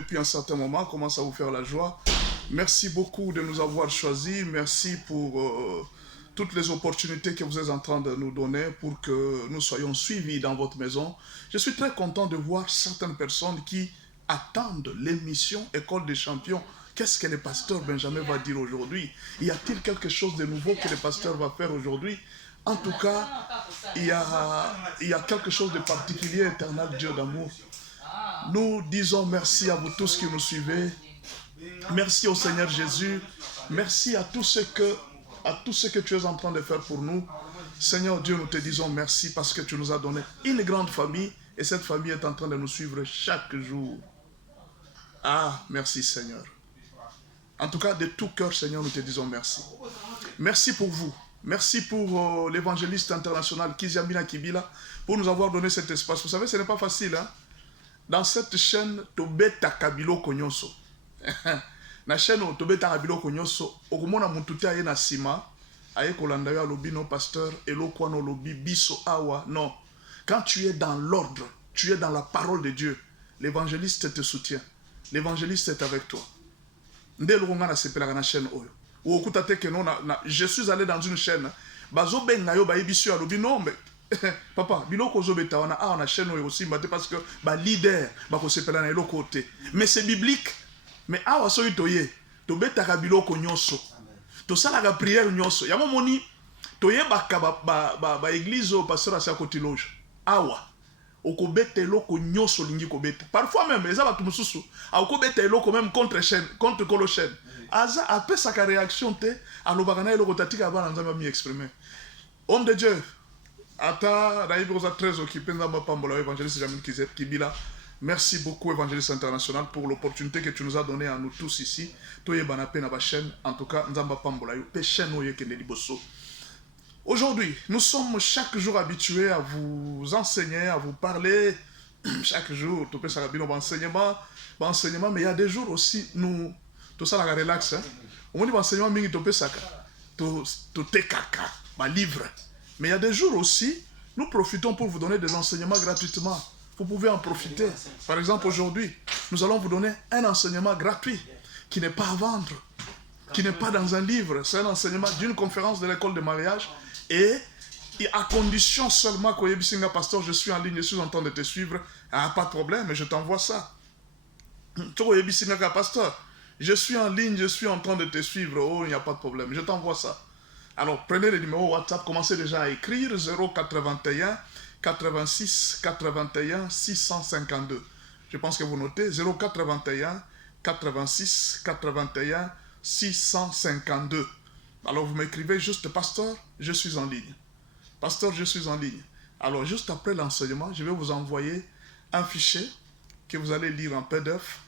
depuis un certain moment, commence à vous faire la joie. Merci beaucoup de nous avoir choisis. Merci pour toutes les opportunités que vous êtes en train de nous donner pour que nous soyons suivis dans votre maison. Je suis très content de voir certaines personnes qui attendent l'émission École des Champions. Qu'est-ce que le pasteur Benjamin va dire aujourd'hui? Y a-t-il quelque chose de nouveau que le pasteur va faire aujourd'hui? En tout cas, il y a quelque chose de particulier, éternel Dieu d'amour. Nous disons merci à vous tous qui nous suivez. Merci au Seigneur Jésus. Merci à tout ce que tu es en train de faire pour nous. Seigneur Dieu, nous te disons merci parce que tu nous as donné une grande famille et cette famille est en train de nous suivre chaque jour. Ah, merci Seigneur. En tout cas, de tout cœur, Seigneur, nous te disons merci. Merci pour vous. Merci pour l'évangéliste international Kiziamina Kibila pour nous avoir donné cet espace. Vous savez, ce n'est pas facile. Hein? Dans cette chaîne, Tobeta Kabilo Konyoso. Na chaîne Tobeta Kabilo Konyoso, Okumona Mututi Aye na Sima, Aye Kolandayo Alobi no pasteur, Elo Kwano Lobi Biso Awa. Non. Quand tu es dans l'ordre, tu es dans la parole de Dieu, l'évangéliste te soutient. L'évangéliste est avec toi. Ndé Longa na sepela na chaîne Oyo. Je suis allé dans une chaîne. Bazo ben na yo ba ebisu alobi non mais papa biloko zo beta wana a na chaîne aussi parce que ba leader ba ko sepela na eloko te. Mais c'est biblique. Mais awa so itoye to beta ka biloko nyonso. To sala ka prière nyonso. Ya momoni to yebaka ba église au pasteur asa koti loge. Awa okobeta eloko nyonso lingi kobeta. Parfois même les aba tumususu akobeta eloko même contre chaîne, contre kolo chaîne. Aza après sa réaction te alobakana eloko tatika abana nzamba mi exprimer. Homme de Dieu, ata naïboza très occupé nzamba pambola évangéliste Jamil Kibila. Merci beaucoup évangéliste international pour l'opportunité que tu nous as donné à nous tous ici. Toye banape na ba chaîne en tout cas nzamba pambola yo pe chaîne oye kende liboso. Aujourd'hui, nous sommes chaque jour habitués à vous enseigner, à vous parler. Chaque jour, tu peux savoir enseignement, mais il y a des jours aussi, nous, tout ça, la relax. On dit enseignement, mais tu peux savoir, tu te caca, ma livre. Mais il y a des jours aussi, nous profitons pour vous donner des enseignements gratuitement. Vous pouvez en profiter. Par exemple, aujourd'hui, nous allons vous donner un enseignement gratuit qui n'est pas à vendre, qui n'est pas dans un livre. C'est un enseignement d'une conférence de l'école de mariage. Et à condition seulement que Yebisinga pasteur, je suis en ligne, je suis en train de te suivre. Ah, pas de problème, mais je t'envoie ça. Yebisinga pasteur, je suis en ligne, je suis en train de te suivre. Oh, il n'y a pas de problème, je t'envoie ça. Alors, prenez le numéro WhatsApp, commencez déjà à écrire 081 86 81 652. Je pense que vous notez 081 86 81 652. Alors vous m'écrivez juste pasteur, je suis en ligne. Pasteur, je suis en ligne. Alors juste après l'enseignement, je vais vous envoyer un fichier que vous allez lire en PDF.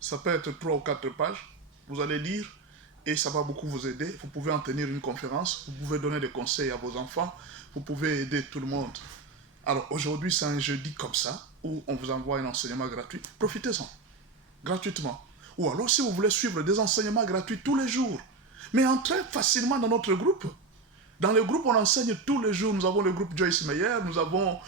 Ça peut être 3 ou 4 pages. Vous allez lire et ça va beaucoup vous aider. Vous pouvez en tenir une conférence. Vous pouvez donner des conseils à vos enfants. Vous pouvez aider tout le monde. Alors aujourd'hui, c'est un jeudi comme ça où on vous envoie un enseignement gratuit. Profitez-en. Gratuitement. Ou alors si vous voulez suivre des enseignements gratuits tous les jours, mais entrez facilement dans notre groupe. Dans le groupe, on enseigne tous les jours. Nous avons le groupe Joyce Meyer, nous avons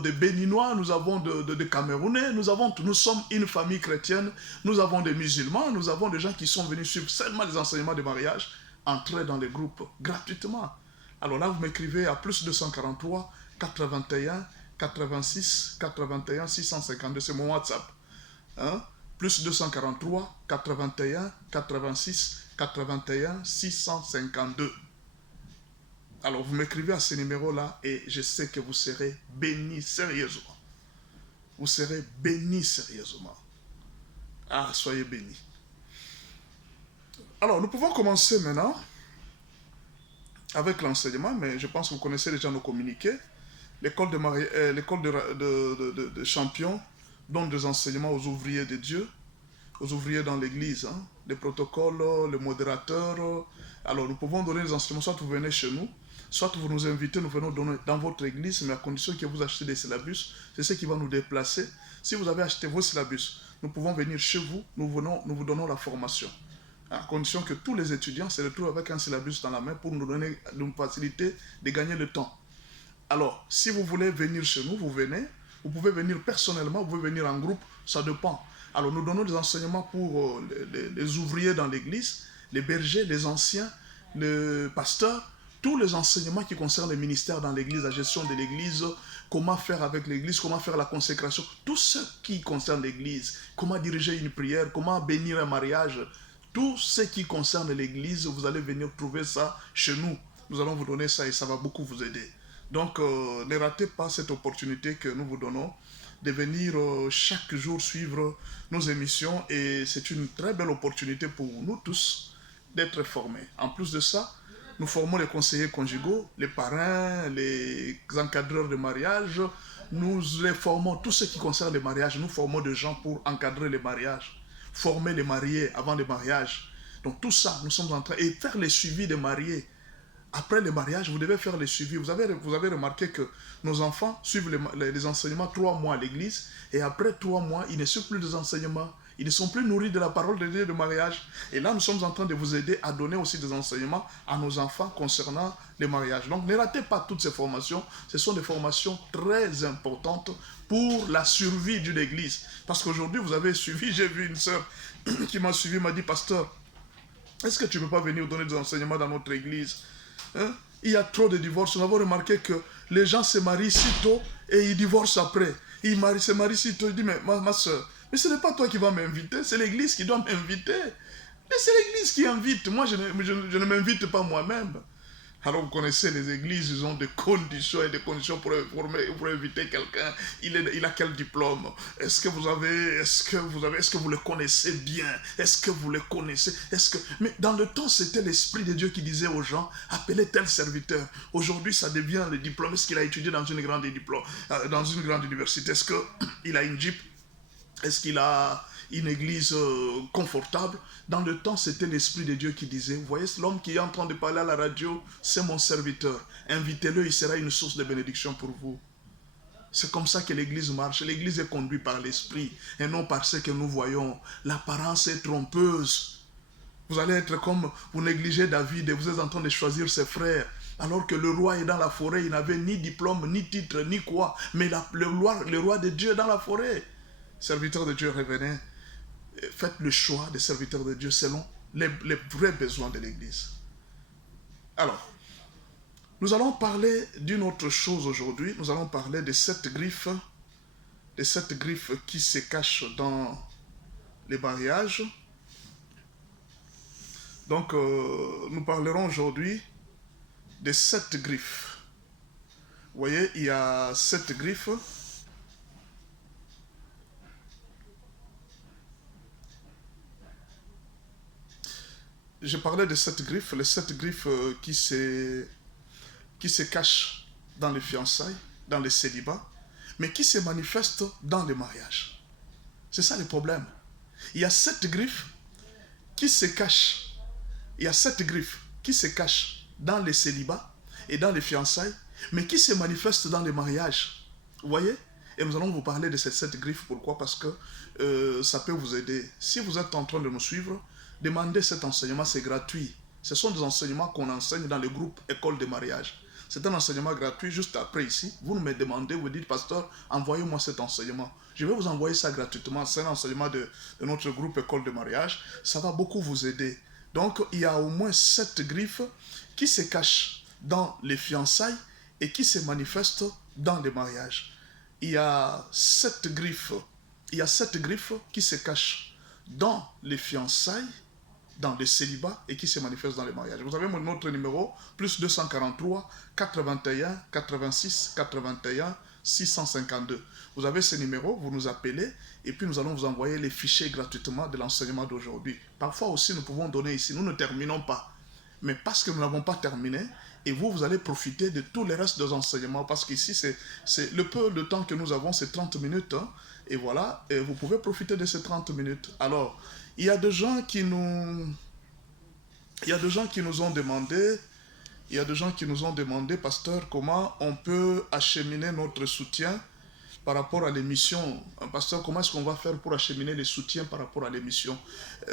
des Béninois, nous avons des Camerounais, nous sommes une famille chrétienne, nous avons des musulmans, nous avons des gens qui sont venus suivre seulement des enseignements de mariage. Entrez dans le groupe gratuitement. Alors là, vous m'écrivez à plus 243 81 86 81 652. C'est mon WhatsApp. Hein? Plus 243 81 86 81 652. Alors vous m'écrivez à ce numéro-là et je sais que vous serez bénis sérieusement. Vous serez bénis sérieusement. Ah, soyez bénis. Alors nous pouvons commencer maintenant avec l'enseignement, mais je pense que vous connaissez déjà nos communiqués. L'école de champions donne des enseignements aux ouvriers de Dieu, aux ouvriers dans l'église, hein, les protocoles, les modérateurs. Alors nous pouvons donner des enseignements, soit vous venez chez nous, soit vous nous invitez, nous venons donner dans votre église, mais à condition que vous achetez des syllabus, c'est ce qui va nous déplacer. Si vous avez acheté vos syllabus, nous pouvons venir chez vous, nous vous donnons la formation. À condition que tous les étudiants se retrouvent avec un syllabus dans la main pour nous faciliter de gagner le temps. Alors, si vous voulez venir chez nous, vous venez. Vous pouvez venir personnellement, vous pouvez venir en groupe, ça dépend. Alors nous donnons des enseignements pour les ouvriers dans l'église, les bergers, les anciens, le pasteur, tous les enseignements qui concernent le ministère dans l'église, la gestion de l'église, comment faire avec l'église, comment faire la consécration, tout ce qui concerne l'église, comment diriger une prière, comment bénir un mariage, tout ce qui concerne l'église, vous allez venir trouver ça chez nous. Nous allons vous donner ça et ça va beaucoup vous aider. Donc, ne ratez pas cette opportunité que nous vous donnons de venir chaque jour suivre nos émissions et c'est une très belle opportunité pour nous tous d'être formés. En plus de ça, nous formons les conseillers conjugaux, les parrains, les encadreurs de mariage. Nous les formons, tout ce qui concerne les mariages. Nous formons des gens pour encadrer les mariages, former les mariés avant le mariage. Donc tout ça, nous sommes en train... Et faire les suivis des mariés. Après le mariage, vous devez faire les suivis. Vous avez remarqué que nos enfants suivent les enseignements 3 mois à l'église. Et après 3 mois, ils ne suivent plus des enseignements. Ils ne sont plus nourris de la parole de Dieu de mariage. Et là, nous sommes en train de vous aider à donner aussi des enseignements à nos enfants concernant les mariages. Donc, ne ratez pas toutes ces formations. Ce sont des formations très importantes pour la survie d'une église. Parce qu'aujourd'hui, vous avez suivi, j'ai vu une sœur qui m'a suivi, m'a dit, pasteur, est-ce que tu ne peux pas venir donner des enseignements dans notre église? Hein? Il y a trop de divorces. Nous avons remarqué que les gens se marient si tôt et ils divorcent après. Ils se marient si tôt. Il dit, mais ma soeur, mais ce n'est pas toi qui vas m'inviter, c'est l'église qui doit m'inviter. Mais c'est l'église qui invite. Moi, je ne m'invite pas moi-même. Alors, vous connaissez les églises, ils ont des conditions et des conditions pour inviter quelqu'un. Il a quel diplôme? Est-ce que vous le connaissez bien? Est-ce que vous le connaissez? Mais dans le temps, c'était l'Esprit de Dieu qui disait aux gens, appelez tel serviteur. Aujourd'hui, ça devient le diplôme. Est-ce qu'il a étudié dans une grande université? Est-ce qu'il a une Jeep? Est-ce qu'il a une église confortable? Dans le temps, c'était l'Esprit de Dieu qui disait, vous voyez, l'homme qui est en train de parler à la radio, c'est mon serviteur. Invitez-le, il sera une source de bénédiction pour vous. C'est comme ça que l'église marche. L'église est conduite par l'Esprit et non par ce que nous voyons. L'apparence est trompeuse. Vous allez être comme, vous négligez David et vous êtes en train de choisir ses frères. Alors que le roi est dans la forêt, il n'avait ni diplôme, ni titre, ni quoi. Mais le roi de Dieu est dans la forêt. Serviteurs de Dieu, revenez. Faites le choix des serviteurs de Dieu selon les vrais besoins de l'Église. Alors, nous allons parler d'une autre chose aujourd'hui. Nous allons parler des 7 griffes qui se cachent dans les mariages. Donc, nous parlerons aujourd'hui des 7 griffes. Vous voyez, il y a 7 griffes. Je parlais de 7 griffes, les 7 griffes qui se cachent dans les fiançailles, dans les célibats, mais qui se manifestent dans les mariages. C'est ça le problème. Il y a 7 griffes qui se cachent. Il y a 7 griffes qui se cachent dans les célibats et dans les fiançailles, mais qui se manifestent dans les mariages. Vous voyez? Et nous allons vous parler de ces 7 griffes. Pourquoi? Parce que ça peut vous aider. Si vous êtes en train de nous suivre, demandez cet enseignement, c'est gratuit. Ce sont des enseignements qu'on enseigne dans le groupe École de mariage. C'est un enseignement gratuit. Juste après ici, vous me demandez, vous dites, pasteur, envoyez-moi cet enseignement. Je vais vous envoyer ça gratuitement. C'est un enseignement de notre groupe École de mariage. Ça va beaucoup vous aider. Donc, il y a au moins 7 griffes qui se cachent dans les fiançailles et qui se manifestent dans les mariages. Il y a 7 griffes. Il y a 7 griffes qui se cachent dans les fiançailles, dans les célibats et qui se manifestent dans les mariages. Vous avez notre numéro, plus 243 81 86 81 652. Vous avez ce numéro, vous nous appelez et puis nous allons vous envoyer les fichiers gratuitement de l'enseignement d'aujourd'hui. Parfois aussi, nous pouvons donner ici, nous ne terminons pas. Mais parce que nous n'avons pas terminé, et vous allez profiter de tous les restes des enseignements, parce qu'ici, c'est le peu de temps que nous avons, c'est 30 minutes, hein, et voilà, et vous pouvez profiter de ces 30 minutes. Alors, il y a des gens qui nous ont demandé, pasteur, comment on peut acheminer notre soutien par rapport à l'émission. Pasteur, comment est-ce qu'on va faire pour acheminer les soutiens par rapport à l'émission?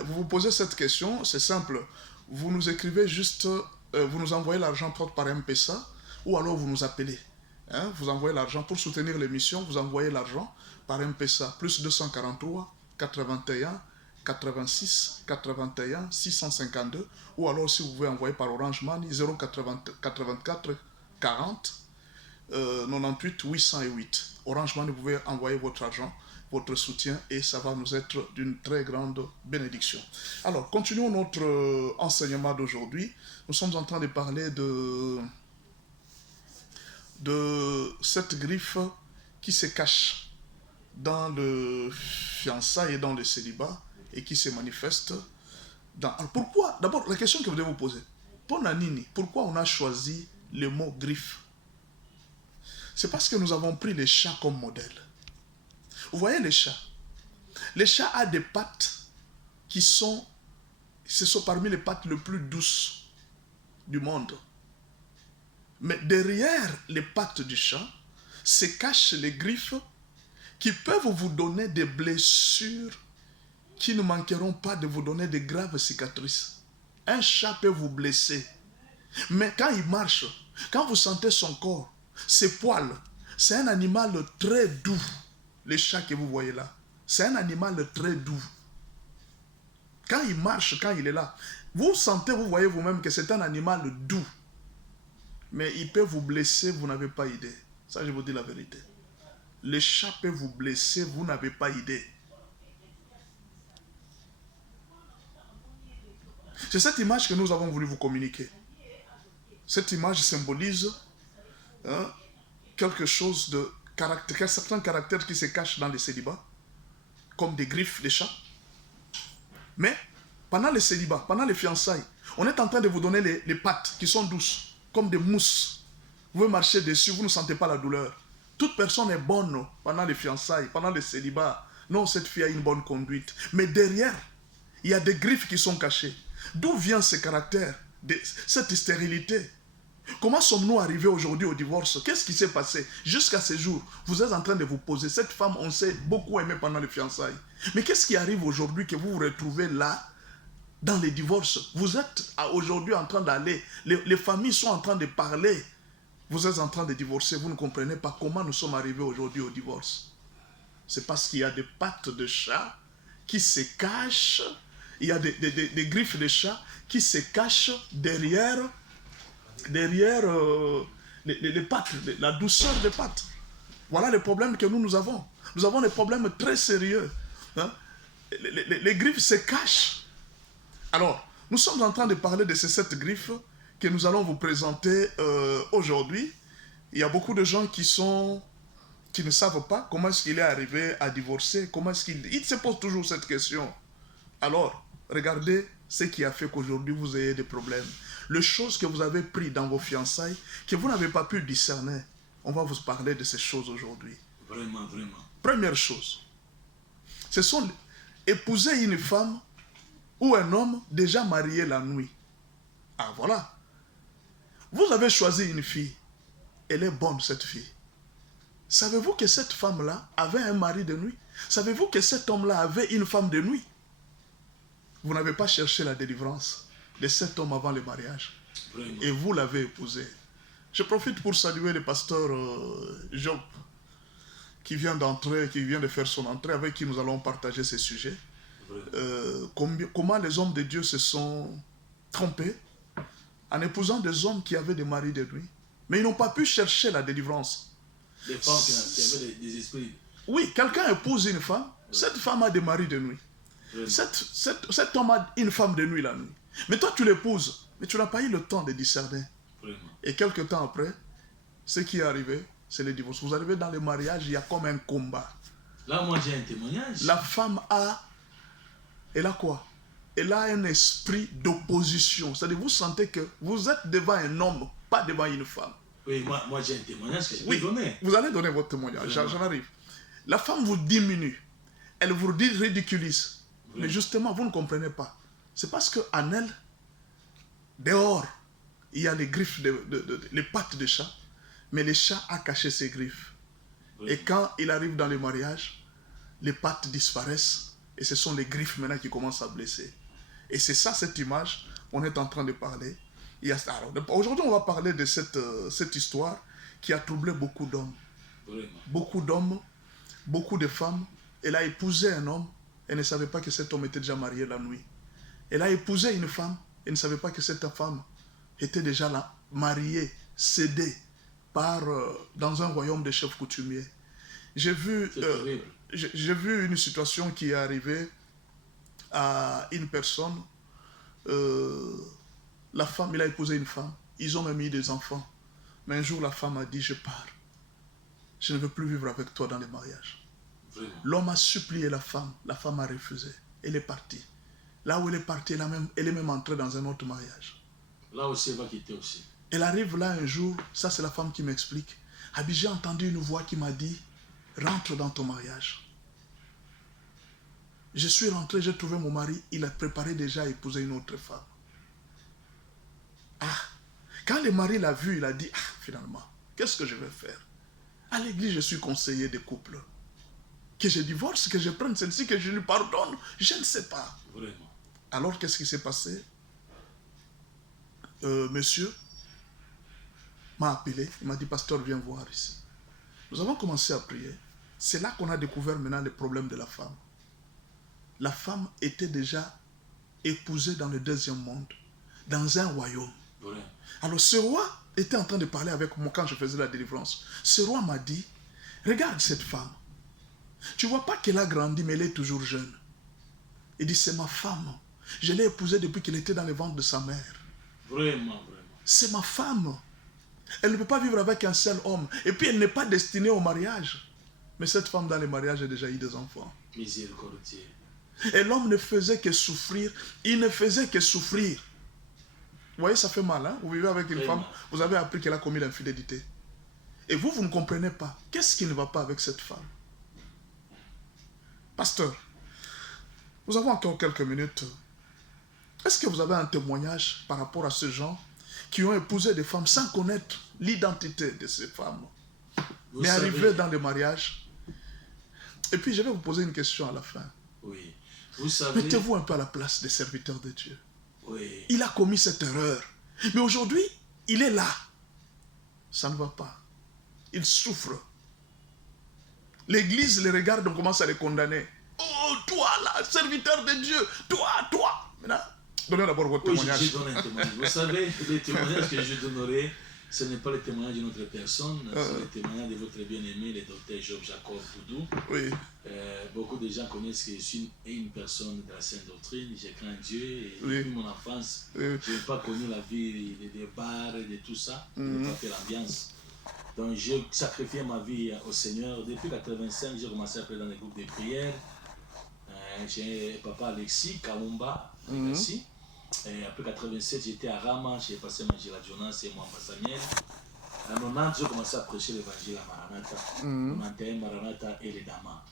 Vous vous posez cette question, c'est simple. Vous nous écrivez juste, vous nous envoyez l'argent par M-Pesa, ou alors vous nous appelez. Hein, vous envoyez l'argent pour soutenir l'émission, vous envoyez l'argent par M-Pesa, plus 243 81 86 81 652, ou alors si vous pouvez envoyer par Orange Money 084 40 98 808. Orange Money, vous pouvez envoyer votre argent, votre soutien, et ça va nous être d'une très grande bénédiction. Alors, continuons notre enseignement d'aujourd'hui. Nous sommes en train de parler de cette griffe qui se cache dans le fiançailles et dans le célibat et qui se manifeste dans... Alors pourquoi? D'abord, la question que vous devez vous poser. Pourquoi on a choisi le mot griffe? C'est parce que nous avons pris les chats comme modèle. Vous voyez les chats? Les chats ont des pattes qui sont parmi les pattes les plus douces du monde. Mais derrière les pattes du chat se cachent les griffes qui peuvent vous donner des blessures qui ne manqueront pas de vous donner de graves cicatrices. Un chat peut vous blesser. Mais quand il marche, quand vous sentez son corps, ses poils, c'est un animal très doux. Le chat que vous voyez là, c'est un animal très doux. Quand il marche, quand il est là, vous sentez, vous voyez vous-même que c'est un animal doux. Mais il peut vous blesser, vous n'avez pas idée. Ça, je vous dis la vérité. Le chat peut vous blesser, vous n'avez pas idée. C'est cette image que nous avons voulu vous communiquer. Cette image symbolise quelque chose de caractère, certains caractères qui se cachent dans les célibats, comme des griffes, des chats. Mais pendant les célibats, pendant les fiançailles, on est en train de vous donner les pattes qui sont douces, comme des mousses. Vous pouvez marcher dessus, vous ne sentez pas la douleur. Toute personne est bonne pendant les fiançailles, pendant les célibats. Non, cette fille a une bonne conduite. Mais derrière, il y a des griffes qui sont cachées. D'où vient ce caractère, cette stérilité? Comment sommes-nous arrivés aujourd'hui au divorce? Qu'est-ce qui s'est passé jusqu'à ce jour? Vous êtes en train de vous poser. Cette femme, on s'est beaucoup aimé pendant les fiançailles. Mais qu'est-ce qui arrive aujourd'hui que vous vous retrouvez là, dans les divorces? Vous êtes aujourd'hui en train d'aller, les familles sont en train de parler. Vous êtes en train de divorcer, vous ne comprenez pas comment nous sommes arrivés aujourd'hui au divorce. C'est parce qu'il y a des pattes de chat qui se cachent, il y a des griffes de chat qui se cachent derrière les pattes, la douceur des pattes. Voilà les problèmes que nous avons. Nous avons des problèmes très sérieux. Hein? Les griffes se cachent. Alors, nous sommes en train de parler de ces 7 griffes que nous allons vous présenter aujourd'hui. Il y a beaucoup de gens qui ne savent pas comment est-ce qu'il est arrivé à divorcer, comment est-ce qu'il se pose toujours cette question. Alors, regardez ce qui a fait qu'aujourd'hui vous ayez des problèmes. Les choses que vous avez prises dans vos fiançailles, que vous n'avez pas pu discerner. On va vous parler de ces choses aujourd'hui. Vraiment, vraiment. Première chose, ce sont épouser une femme ou un homme déjà marié la nuit. Ah voilà. Vous avez choisi une fille. Elle est bonne, cette fille. Savez-vous que cette femme-là avait un mari de nuit? Savez-vous que cet homme-là avait une femme de nuit? Vous n'avez pas cherché la délivrance de cet homme avant le mariage. Vraiment. Et vous l'avez épousé. Je profite pour saluer le pasteur Job, qui vient d'entrer, qui vient de faire son entrée, avec qui nous allons partager ces sujets. Comment les hommes de Dieu se sont trompés en épousant des hommes qui avaient des maris de nuit. Mais ils n'ont pas pu chercher la délivrance. Des femmes qui avaient des esprits. Oui, quelqu'un épouse une femme, cette femme a des maris de nuit. Cet homme a une femme de nuit la nuit. Mais toi tu l'épouses, mais tu n'as pas eu le temps de discerner. Vraiment. Et quelques temps après, ce qui est arrivé, c'est le divorce. Vous arrivez dans le mariage, il y a comme un combat. Là, moi j'ai un témoignage. La femme elle a quoi? Elle a un esprit d'opposition. C'est-à-dire, vous sentez que vous êtes devant un homme, pas devant une femme. Oui, moi j'ai un témoignage que je Oui, peux donner. vous allez donner votre témoignage, j'en arrive. La femme vous diminue, elle vous ridiculise. Oui. Mais justement, vous ne comprenez pas. C'est parce qu'en elle, dehors, il y a les griffes, les pattes de chat, mais le chat a caché ses griffes. Oui. Et quand il arrive dans le mariage, les pattes disparaissent, et ce sont les griffes maintenant qui commencent à blesser. Et c'est ça, cette image, on est en train de parler. Aujourd'hui, on va parler de cette histoire qui a troublé beaucoup d'hommes. Beaucoup d'hommes, beaucoup de femmes. Elle a épousé un homme Elle ne savait pas que cet homme était déjà marié la nuit. Elle a épousé une femme. Elle ne savait pas que cette femme était déjà là, mariée, cédée dans un royaume de chefs coutumiers. J'ai vu une situation qui est arrivée à une personne. La femme, il a épousé une femme. Ils ont même eu des enfants. Mais un jour, la femme a dit, je pars. Je ne veux plus vivre avec toi dans les mariages. L'homme a supplié la femme a refusé. Elle est partie. Là où elle est partie, elle est même entrée dans un autre mariage. Là aussi, elle va quitter aussi. Elle arrive là un jour, ça c'est la femme qui m'explique. Abi, j'ai entendu une voix qui m'a dit, rentre dans ton mariage. Je suis rentré, j'ai trouvé mon mari, il a préparé déjà à épouser une autre femme. Ah, quand le mari l'a vu, il a dit, finalement, qu'est-ce que je vais faire? À l'église, je suis conseiller de couple. Que je divorce, que je prenne celle-ci, que je lui pardonne, je ne sais pas. Vraiment. Alors, qu'est-ce qui s'est passé? Monsieur m'a appelé, il m'a dit, pasteur, viens voir ici. Nous avons commencé à prier. C'est là qu'on a découvert maintenant le problème de la femme. La femme était déjà épousée dans le deuxième monde, dans un royaume. Vraiment. Alors ce roi était en train de parler avec moi quand je faisais la délivrance. Ce roi m'a dit, regarde cette femme. Tu ne vois pas qu'elle a grandi, mais elle est toujours jeune. Il dit, c'est ma femme. Je l'ai épousée depuis qu'elle était dans le ventre de sa mère. Vraiment. C'est ma femme. Elle ne peut pas vivre avec un seul homme. Et puis elle n'est pas destinée au mariage. Mais cette femme dans le mariage a déjà eu des enfants. Miséricordieux. Et l'homme ne faisait que souffrir. Il ne faisait que souffrir. Vous voyez, ça fait mal, hein? Vous vivez avec une femme, vous avez appris qu'elle a commis l'infidélité. Et vous ne comprenez pas. Qu'est-ce qui ne va pas avec cette femme? Pasteur, nous avons encore quelques minutes. Est-ce que vous avez un témoignage par rapport à ces gens qui ont épousé des femmes sans connaître l'identité de ces femmes, mais arrivés dans le mariage? Et puis je vais vous poser une question à la fin. Oui. Vous savez... Mettez-vous un peu à la place des serviteurs de Dieu. Oui. Il a commis cette erreur. Mais aujourd'hui, il est là. Ça ne va pas. Il souffre. L'église les regarde, on commence à les condamner. Oh, toi là, serviteur de Dieu. Toi. Maintenant, donnez d'abord votre témoignage. Je donne un témoignage. Vous savez, les témoignages que je donnerai, ce n'est pas le témoignage d'une autre personne, c'est le témoignage de votre bien-aimé, le docteur Job Jacob Boudou. Oui. Beaucoup de gens connaissent que je suis une personne de la Sainte Doctrine, j'ai craint Dieu, et depuis mon enfance, je n'ai pas connu la vie des bars et de tout ça, je n'ai pas fait l'ambiance. Donc j'ai sacrifié ma vie au Seigneur. Depuis 1985, j'ai commencé à prier dans les groupes de prière. J'ai papa Alexis Kaumba, ici. Et après 87, j'étais à Rama, j'ai passé ma Jonas et moi Samuel. En 90, j'ai commencé à prêcher l'évangile à Maranatha. 91, Maranatha et les Damas.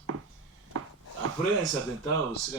Après un certain temps, aussi,